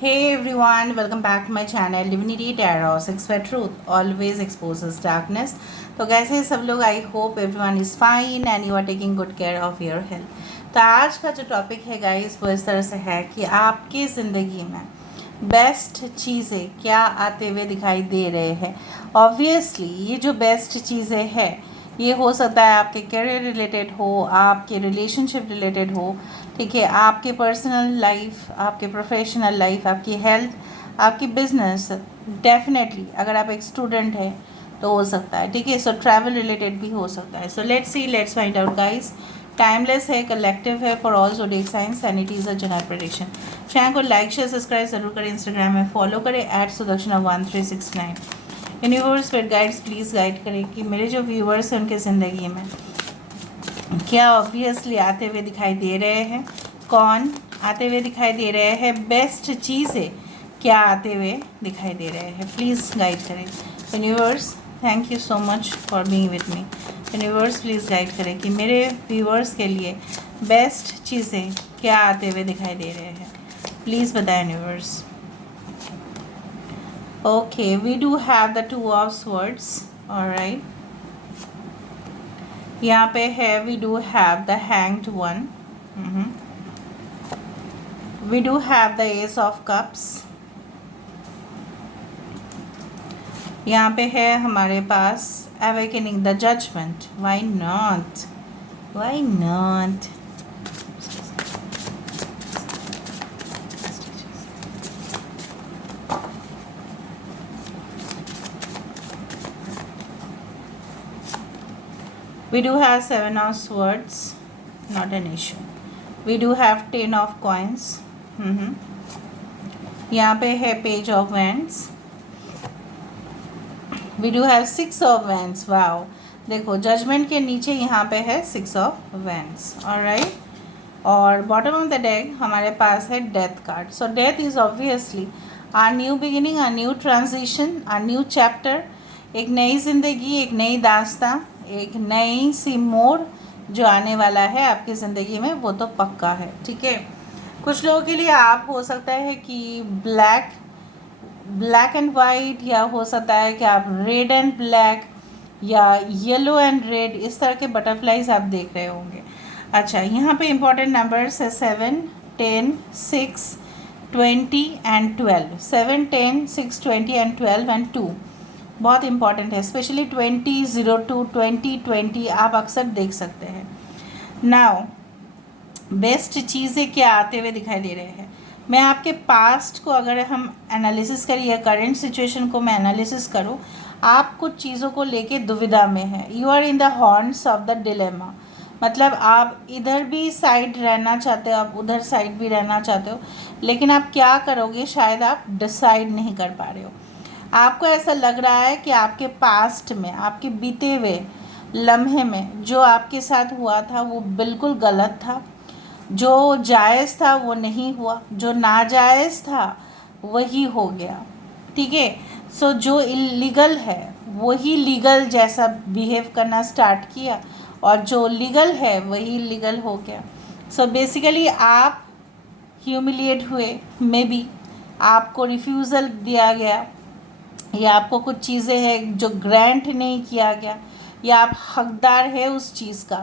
Hey everyone, welcome back to my channel Divinity Tarot. Expert truth always exposes darkness. तो कैसे हैं सब लोग? I hope everyone is fine and you are taking good care of your health. तो आज का जो topic है गाइस वो इस तरह से है कि आपकी ज़िंदगी में बेस्ट चीज़ें क्या आते हुए दिखाई दे रहे हैं। ऑब्वियसली ये जो बेस्ट चीज़ें हैं ये हो सकता है आपके करियर रिलेटेड हो, आपके रिलेशनशिप रिलेटेड हो, ठीक है, आपके पर्सनल लाइफ, आपके प्रोफेशनल लाइफ, आपकी हेल्थ, आपकी बिजनेस, डेफिनेटली अगर आप एक स्टूडेंट हैं तो हो सकता है, ठीक है। सो ट्रैवल रिलेटेड भी हो सकता है। So let's see, let's find out guys. Timeless है, कलेक्टिव है for all जोडिक science and it is a general prediction. Channel को लाइक शेयर सब्सक्राइब जरूर करें, इंस्टाग्राम में फॉलो करें @सुदक्षिणा1369। यूनिवर्स फिर गाइड्स प्लीज़ गाइड करें कि मेरे जो व्यूअर्स हैं उनके ज़िंदगी में क्या ऑब्वियसली आते हुए दिखाई दे रहे हैं, कौन आते हुए दिखाई दे रहे हैं, बेस्ट चीज़ें क्या आते हुए दिखाई दे रहे हैं, प्लीज़ गाइड करें। Universe thank you so much for being with me. Universe please guide करें कि मेरे व्यूअर्स के लिए बेस्ट चीज़ें क्या आते हुए दिखाई दे रहे हैं, प्लीज़ बताएं universe. Okay, we do have the 2 of swords, alright. यहाँ पे है we do have the hanged one, we do have the ace of cups, यहाँ पे है हमारे पास awakening the judgement. Why not, why not. We do have 7 of swords, not an issue. We do have 10 of coins. यहाँ पे है page of wands. We do have 6 of wands. Wow, देखो judgement के नीचे यहाँ पे है 6 of wands, alright. और बॉटम ऑफ द डेक हमारे पास है death card. So death is obviously our new beginning, our new transition, our new chapter. एक नई ज़िंदगी, एक नई दास्तां, एक नई सी मोड़ जो आने वाला है आपकी ज़िंदगी में, वो तो पक्का है, ठीक है। कुछ लोगों के लिए आप हो सकता है कि ब्लैक एंड वाइट, या हो सकता है कि आप रेड एंड ब्लैक या येलो एंड रेड, इस तरह के बटरफ्लाइज आप देख रहे होंगे। अच्छा, यहाँ पे इंपॉर्टेंट नंबर्स है 7, 10, 6, 20 एंड 12। 7, 10, 6, 20 एंड 12 एंड 2 बहुत इंपॉर्टेंट है, स्पेशली 20, 02, 20, 20 आप अक्सर देख सकते हैं। नाउ बेस्ट चीज़ें क्या आते हुए दिखाई दे रहे हैं। मैं आपके पास्ट को अगर हम एनालिसिस करें या करंट सिचुएशन को मैं एनालिसिस करूं, आप कुछ चीज़ों को लेके दुविधा में है। You are in the horns of the dilemma, मतलब आप इधर भी साइड रहना चाहते हो, आप उधर साइड भी रहना चाहते हो, लेकिन आप क्या करोगे शायद आप डिसाइड नहीं कर पा रहे हो। आपको ऐसा लग रहा है कि आपके पास्ट में, आपके बीते हुए लम्हे में जो आपके साथ हुआ था वो बिल्कुल गलत था, जो जायज़ था वो नहीं हुआ, जो नाजायज़ था वही हो गया, ठीक है। सो जो इलीगल है वही लीगल जैसा बिहेव करना स्टार्ट किया, और जो लीगल है वही लीगल हो गया। सो बेसिकली आप ह्यूमिलिएट हुए, मे बी आपको रिफ्यूज़ल दिया गया, या आपको कुछ चीज़ें हैं जो ग्रांट नहीं किया गया, या आप हकदार है उस चीज़ का,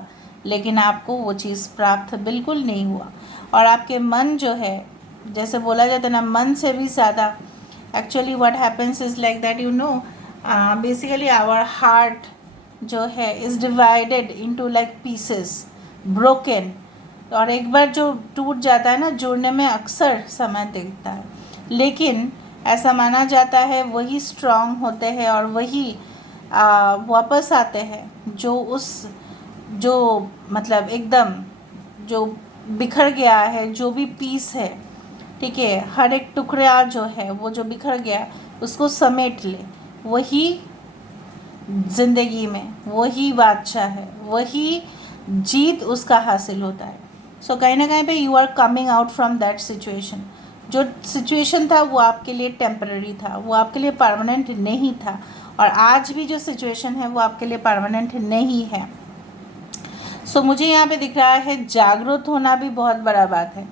लेकिन आपको वो चीज़ प्राप्त बिल्कुल नहीं हुआ। और आपके मन जो है, जैसे बोला जाता है ना, मन से भी ज़्यादा, actually what happens is like that, you know, basically our heart जो है is divided into like pieces, broken. और एक बार जो टूट जाता है ना, जोड़ने में अक्सर समय लगता है, लेकिन ऐसा माना जाता है वही स्ट्रांग होते हैं और वही वापस आते हैं जो मतलब एकदम जो बिखर गया है, जो भी पीस है, ठीक है, हर एक टुकड़ा जो है वो जो बिखर गया उसको समेट ले, वही ज़िंदगी में वही बादशाह है, वही जीत उसका हासिल होता है। सो कहीं ना कहीं पे you are coming out from that situation. जो सिचुएशन था वो आपके लिए टेम्पररी था, वो आपके लिए परमानेंट नहीं था, और आज भी जो सिचुएशन है वो आपके लिए परमानेंट नहीं है। सो मुझे यहाँ पे दिख रहा है जागरूक होना भी बहुत बड़ा बात है।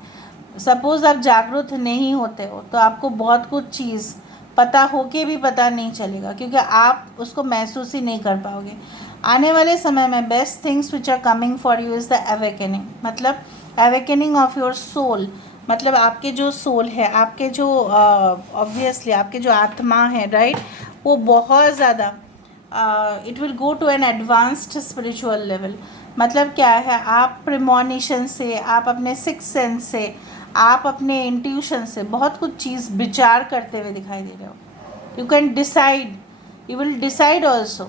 सपोज़ आप जागरूक नहीं होते हो तो आपको बहुत कुछ चीज़ पता होके भी पता नहीं चलेगा, क्योंकि आप उसको महसूस ही नहीं कर पाओगे। आने वाले समय में best things which are coming for you is the awakening, मतलब अवेकनिंग ऑफ योर सोल, मतलब आपके जो सोल है, आपके जो ऑब्वियसली आपके जो आत्मा है, राइट, वो बहुत ज़्यादा it will go to an advanced spiritual level. मतलब क्या है, आप प्रिमोनिशन से, आप अपने सिक्स सेंस से, आप अपने इंट्यूशन से बहुत कुछ चीज़ विचार करते हुए दिखाई दे रहे हो। You can decide, you will decide also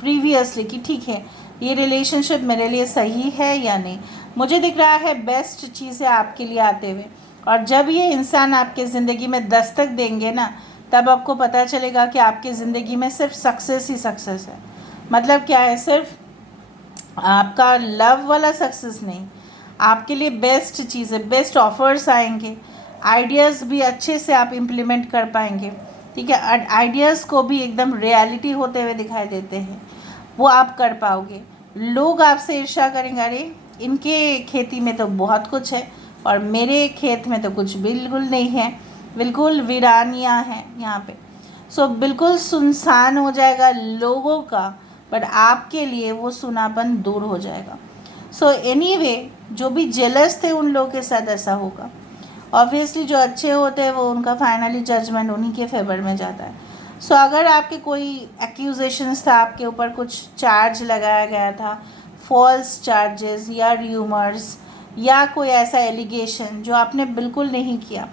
previously कि ठीक है ये रिलेशनशिप मेरे लिए सही है या नहीं। मुझे दिख रहा है बेस्ट चीज़ें आपके लिए आते हुए, और जब ये इंसान आपके ज़िंदगी में दस्तक देंगे ना, तब आपको पता चलेगा कि आपकी ज़िंदगी में सिर्फ सक्सेस ही सक्सेस है। मतलब क्या है, सिर्फ आपका लव वाला सक्सेस नहीं, आपके लिए बेस्ट चीज़ें, बेस्ट ऑफर्स आएंगे, आइडियाज़ भी अच्छे से आप इम्प्लीमेंट कर पाएंगे, ठीक है। आइडियाज़ को भी एकदम रियलिटी होते हुए दिखाई देते हैं, वो आप कर पाओगे। लोग आपसे ईर्ष्या करेंगे, अरे इनके खेती में तो बहुत कुछ है और मेरे खेत में तो कुछ बिल्कुल नहीं है, बिल्कुल वीरानियाँ हैं यहाँ पे। सो बिल्कुल सुनसान हो जाएगा लोगों का, बट आपके लिए वो सुनापन दूर हो जाएगा। सो एनीवे, जो भी जेलस थे उन लोगों के साथ ऐसा होगा। ऑब्वियसली जो अच्छे होते हैं वो उनका फाइनली जजमेंट उन्हीं के फेवर में जाता है। सो अगर आपके कोई एक्यूजेशंस था, आपके ऊपर कुछ चार्ज लगाया गया था, फॉल्स चार्जेस या र्यूमर्स या कोई ऐसा एलिगेशन जो आपने बिल्कुल नहीं किया,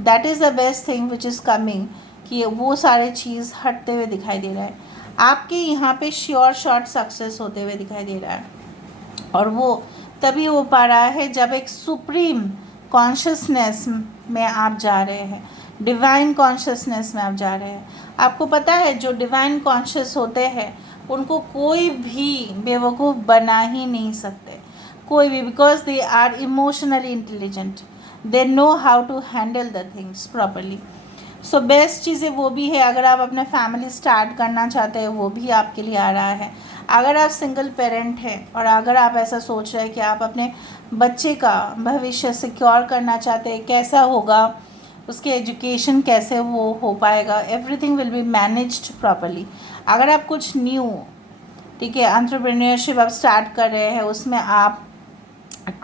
that is the best thing which is coming, कि वो सारे चीज़ हटते हुए दिखाई दे रहा है। आपके यहाँ पे श्योर शॉर्ट सक्सेस होते हुए दिखाई दे रहा है, और वो तभी हो पा रहा है जब एक सुप्रीम कॉन्शियसनेस में आप जा रहे हैं, डिवाइन कॉन्शियसनेस में आप जा रहे हैं। आपको पता है जो डिवाइन कॉन्शियस होते हैं उनको कोई भी बेवकूफ़ बना ही नहीं सकते, कोई भी, because they are emotionally intelligent, they know how to handle the things properly. So best चीज़ें वो भी है, अगर आप अपना फैमिली स्टार्ट करना चाहते हैं वो भी आपके लिए आ रहा है। अगर आप सिंगल पेरेंट हैं और अगर आप ऐसा सोच रहे हैं कि आप अपने बच्चे का भविष्य सिक्योर करना चाहते हैं, कैसा होगा, उसके एजुकेशन कैसे वो हो पाएगा, everything will be managed properly. अगर आप कुछ न्यू, ठीक है, एंटरप्रेन्योरशिप आप स्टार्ट कर रहे हैं, उसमें आप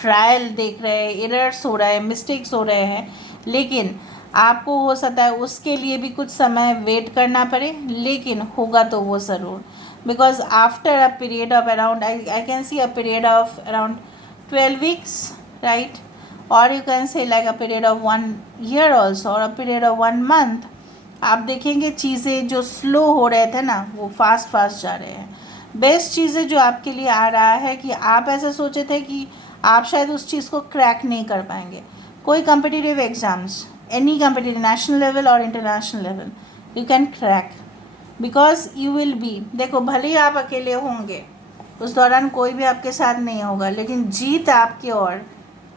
ट्रायल देख रहे हैं, एरर्स हो रहे हैं, मिस्टेक्स हो रहे हैं, लेकिन आपको हो सकता है उसके लिए भी कुछ समय वेट करना पड़े, लेकिन होगा तो वो ज़रूर। Because after a period of around I can see a period of around 12 weeks, right, और you can say like a period of 1 year also, और अ पीरियड ऑफ 1 month, आप देखेंगे चीज़ें जो स्लो हो रहे थे ना वो फास्ट जा रहे हैं। बेस्ट चीज़ें जो आपके लिए आ रहा है कि आप ऐसा सोचे थे कि आप शायद उस चीज़ को क्रैक नहीं कर पाएंगे, कोई competitive exams, any competitive, national level और international level, you can crack, because you will be, देखो भले ही आप अकेले होंगे, उस दौरान कोई भी आपके साथ नहीं होगा, लेकिन जीत आपकी ओर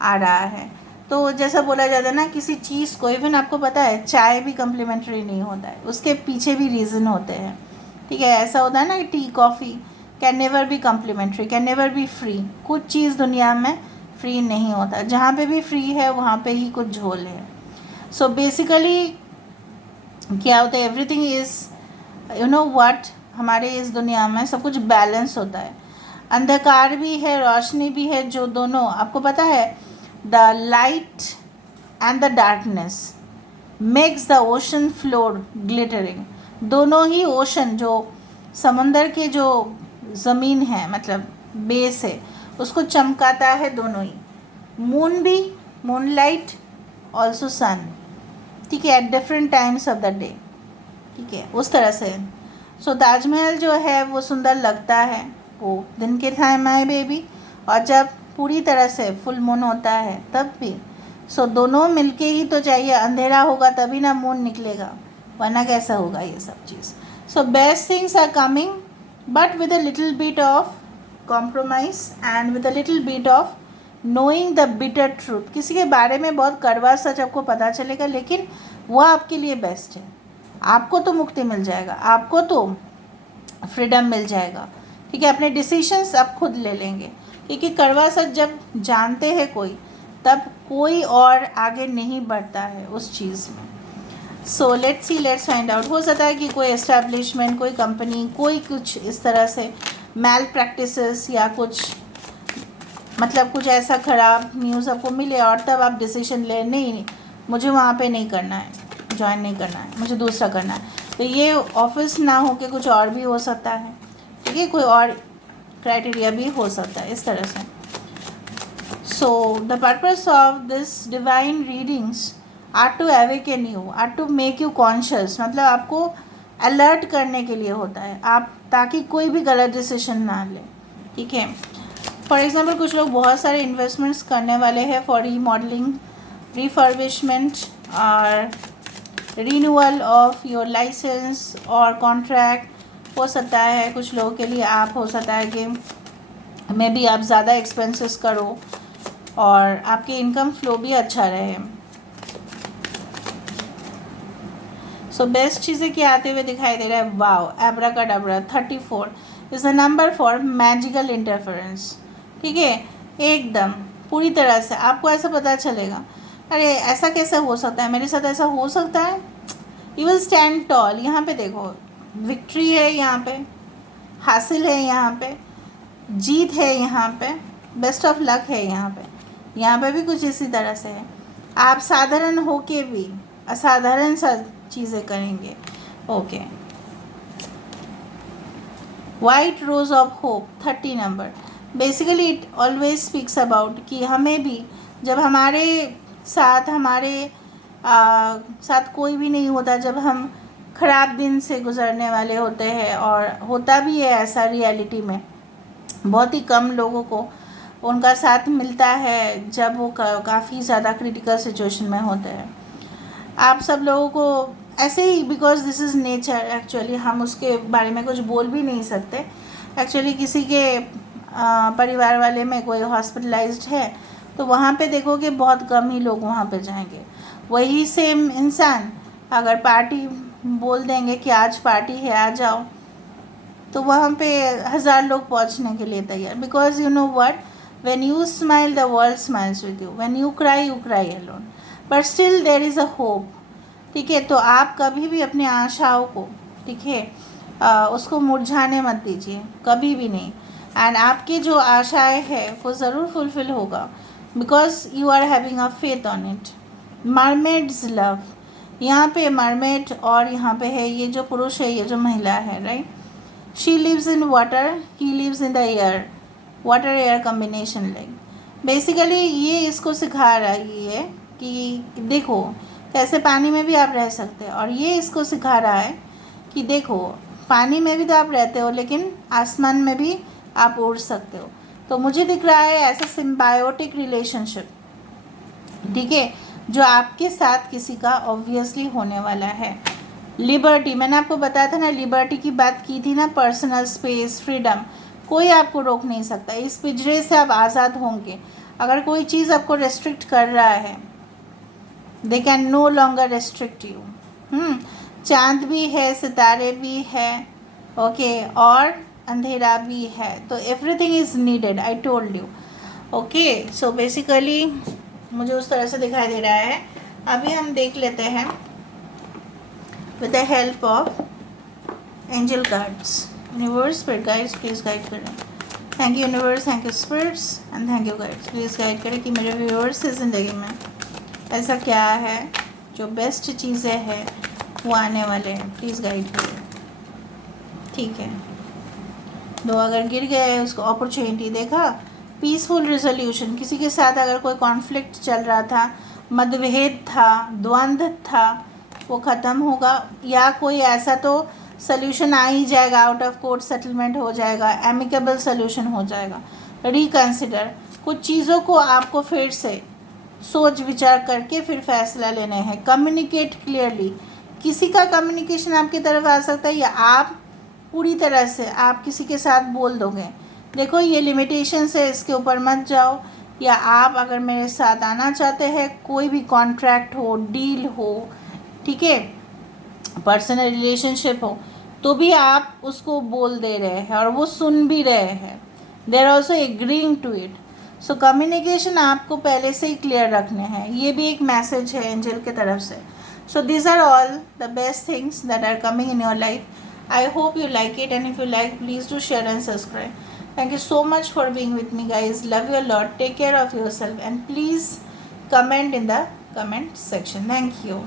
आ रहा है। तो जैसा बोला जाता है ना, किसी चीज़ को, इवन आपको पता है चाय भी कम्प्लीमेंट्री नहीं होता है, उसके पीछे भी रीज़न होते हैं, ठीक है। ऐसा होता है ना कि tea coffee can never be complimentary, can never be free. कुछ चीज़ दुनिया में फ्री नहीं होता, जहाँ पे भी फ्री है वहाँ पे ही कुछ झोल है। सो बेसिकली क्या होता है, everything is, you know what, हमारे इस दुनिया में सब कुछ बैलेंस होता है, अंधकार भी है, रोशनी भी है, जो दोनों, आपको पता है the light and the darkness makes the ocean floor glittering. दोनों ही ओशन, जो समंदर के जो ज़मीन है, मतलब बेस है, उसको चमकाता है दोनों ही, मून भी, मून लाइट, ऑल्सो सन, ठीक है, at different times of the day, ठीक है, उस तरह से। सो ताजमहल जो है वो सुंदर लगता है वो दिन के टाइम आए बेबी, और जब पूरी तरह से फुल मून होता है तब भी। सो दोनों मिलके ही तो चाहिए, अंधेरा होगा तभी ना मून निकलेगा, वरना कैसा होगा ये सब चीज़। So best things are coming, but with a little bit of compromise and with a little bit of knowing the bitter truth. किसी के बारे में बहुत कड़वा सच आपको पता चलेगा, लेकिन वो आपके लिए बेस्ट है, आपको तो मुक्ति मिल जाएगा, आपको तो फ्रीडम मिल जाएगा, ठीक है, अपने डिसीशंस आप खुद ले लेंगे, क्योंकि कड़वा सच जब जानते हैं कोई, तब कोई और आगे नहीं बढ़ता है उस चीज़ में। So let's find out. हो सकता है कि कोई एस्टेब्लिशमेंट, कोई कंपनी, कोई कुछ इस तरह से मैल प्रैक्टिसेस या कुछ मतलब कुछ ऐसा ख़राब न्यूज़ आपको मिले और तब आप डिसीजन ले, नहीं मुझे वहाँ पे नहीं करना है, ज्वाइन नहीं करना है, मुझे दूसरा करना है। तो ये ऑफिस ना हो के कुछ और भी हो सकता है, ठीक है, कोई और क्राइटेरिया भी हो सकता है इस तरह से। So the purpose of this divine readings are to awaken you, are to make you conscious, मतलब आपको अलर्ट करने के लिए होता है, आप ताकि कोई भी गलत डिसीजन ना ले, ठीक है। फॉर एग्ज़ाम्पल कुछ लोग बहुत सारे इन्वेस्टमेंट्स करने वाले हैं फॉर रीमॉडलिंग, रिफर्बिशमेंट और रीन्यूअल ऑफ योर लाइसेंस और कॉन्ट्रैक्ट हो सकता है। कुछ लोगों के लिए आप हो सकता है कि मे बी आप ज़्यादा एक्सपेंसेस करो और आपके इनकम फ्लो भी अच्छा रहे। सो बेस्ट चीज़ें क्या आते हुए दिखाई दे रहा है, wow, abracadabra 34 is a number for magical interference, ठीक है, एकदम पूरी तरह से आपको ऐसा पता चलेगा, अरे ऐसा कैसे हो सकता है, मेरे साथ ऐसा हो सकता है। You will stand toll. यहाँ पे देखो विक्ट्री है, यहाँ पे हासिल है, यहाँ पे जीत है, यहाँ पे बेस्ट ऑफ लक है, यहाँ पे भी कुछ इसी तरह से है। आप साधारण होके भी असाधारण सा चीज़ें करेंगे। Okay, white rose of hope 30 number, basically it always speaks about कि हमें भी जब हमारे साथ साथ कोई भी नहीं होता, जब हम ख़राब दिन से गुज़रने वाले होते हैं, और होता भी है ऐसा रियलिटी में, बहुत ही कम लोगों को उनका साथ मिलता है जब वो काफ़ी ज़्यादा क्रिटिकल सिचुएशन में होते हैं। आप सब लोगों को ऐसे ही, because this is nature, actually हम उसके बारे में कुछ बोल भी नहीं सकते। एक्चुअली किसी के परिवार वाले में कोई हॉस्पिटलाइज्ड है तो वहाँ पे देखोगे बहुत कम ही लोग वहाँ पे जाएंगे। वही सेम इंसान अगर पार्टी बोल देंगे कि आज पार्टी है आ जाओ, तो वहाँ पे 1000 लोग पहुँचने के लिए तैयार, because you know what, when you smile the world smiles with you, when you cry alone, but still there is a hope, ठीक है। तो आप कभी भी अपनी आशाओं को, ठीक है, उसको मुरझाने मत दीजिए, कभी भी नहीं। एंड आपकी जो आशाएं हैं वो ज़रूर फुलफ़िल होगा, because you are having a faith on it. Mermaids love, यहाँ पे मरमेड और यहाँ पे है ये जो पुरुष है, ये जो महिला है, right, she lives in water, he lives in the air, water air combination, like basically ये इसको सिखा रही है कि देखो कैसे पानी में भी आप रह सकते हैं, और ये इसको सिखा रहा है कि देखो पानी में भी तो आप रहते हो लेकिन आसमान में भी आप उड़ सकते हो। तो मुझे दिख रहा है ऐसा सिम्बायोटिक रिलेशनशिप, ठीक है, जो आपके साथ किसी का ऑब्वियसली होने वाला है। लिबर्टी, मैंने आपको बताया था ना, लिबर्टी की बात की थी ना, पर्सनल स्पेस, फ्रीडम, कोई आपको रोक नहीं सकता, इस पिंजरे से आप आज़ाद होंगे। अगर कोई चीज़ आपको रेस्ट्रिक्ट कर रहा है, they can no longer restrict you. चाँद भी है, सितारे भी है, ओके, और अंधेरा भी है, तो everything is needed, I told you. Okay, so basically मुझे उस तरह से दिखाई दे रहा है। अभी हम देख लेते हैं with the help of angel cards. Universe, spirit guides please guide करें। Thank you universe, thank you spirits and thank you guides, please guide करें कि मेरे व्यूअर्स की ज़िंदगी में ऐसा क्या है जो बेस्ट चीज़ें हैं वो आने वाले हैं, प्लीज़ गाइड करें, ठीक है। दो अगर गिर गए, उसको अपॉर्चुनिटी देखा, पीसफुल रिजोल्यूशन, किसी के साथ अगर कोई कॉन्फ्लिक्ट चल रहा था, मतभेद था, द्वंद्व था, वो ख़त्म होगा, या कोई ऐसा तो सल्यूशन आ ही जाएगा, आउट ऑफ कोर्ट सेटलमेंट हो जाएगा, एमिकेबल सल्यूशन हो जाएगा। रिकन्सिडर, कुछ चीज़ों को आपको फिर से सोच विचार करके फिर फैसला लेने हैं। कम्युनिकेट क्लियरली, किसी का कम्युनिकेशन आपकी तरफ आ सकता है, या आप पूरी तरह से आप किसी के साथ बोल दोगे देखो ये लिमिटेशन है, इसके ऊपर मत जाओ, या आप अगर मेरे साथ आना चाहते हैं, कोई भी कॉन्ट्रैक्ट हो, डील हो, ठीक है, पर्सनल रिलेशनशिप हो, तो भी आप उसको बोल दे रहे हैं और वो सुन भी रहे हैं, they are also agreeing to it. So communication आपको पहले से ही क्लियर रखने हैं, ये भी एक मैसेज है एंजल की तरफ से. So this are all the best things that are coming in your life. I hope you like it, and if you like, please do share and subscribe. Thank you so much for being with me, guys. Love you a lot. Take care of yourself, and please comment in the comment section. Thank you.